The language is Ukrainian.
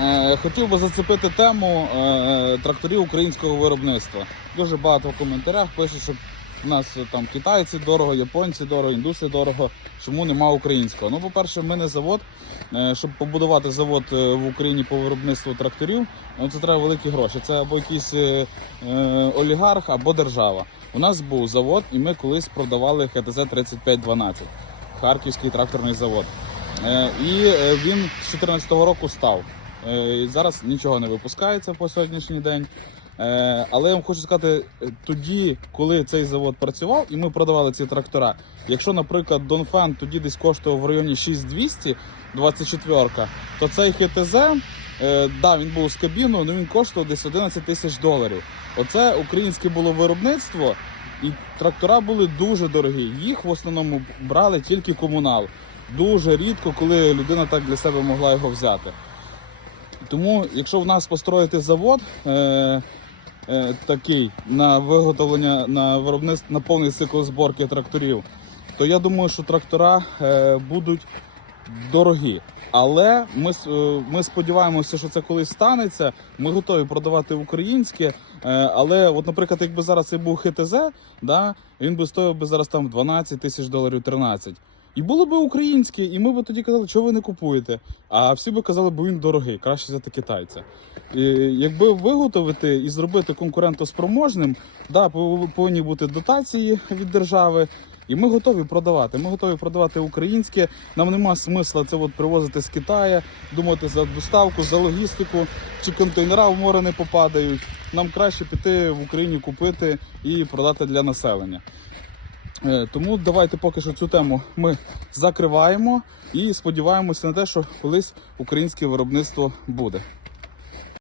Е, Хотів би зацепити тему е, тракторів українського виробництва. Дуже багато в коментарях пишуть, що в нас там китайці дорого, японці дорого, індуси дорого. Чому нема українського? Ну, по-перше, ми не завод. Е, Щоб побудувати завод в Україні по виробництву тракторів, ну, це треба великі гроші. Це або якийсь олігарх, або держава. У нас був завод, і ми колись продавали ХТЗ 3512, Харківський тракторний завод. І він з 2014 року став. Е, Зараз нічого не випускається по сьогоднішній день. Е, Але я вам хочу сказати, е, тоді, коли цей завод працював, і ми продавали ці трактора. Якщо, наприклад, Донфен тоді десь коштував в районі 6200, 24 то цей ХТЗ, да, він був з кабіною, але він коштував десь 11 тисяч доларів. Оце українське було виробництво, і трактора були дуже дорогі. Їх в основному брали тільки комунал. Дуже рідко, коли людина так для себе могла його взяти. Тому, якщо в нас построїти завод е, е, такий на виготовлення на виробництво на повний цикл зборки тракторів, то я думаю, що трактора е, будуть дорогі. Але ми, е, ми сподіваємося, що це колись станеться. Ми готові продавати українське. Е, але, от, наприклад, якби зараз це був ХТЗ, да, він би стоїв би зараз там 12 тисяч доларів 13. І було б українське, і ми б тоді казали, що ви не купуєте. А всі би казали, бо він дорогий, краще взяти китайця. І, якби виготовити і зробити конкурентоспроможним, да, повинні бути дотації від держави. І ми готові продавати. Ми готові продавати українське. Нам нема смисла це от привозити з Китаю, думати за доставку, за логістику, чи контейнера в море не попадають. Нам краще піти в Україні купити і продати для населення. Е, Тому давайте поки що цю тему ми закриваємо і сподіваємося на те, що колись українське виробництво буде.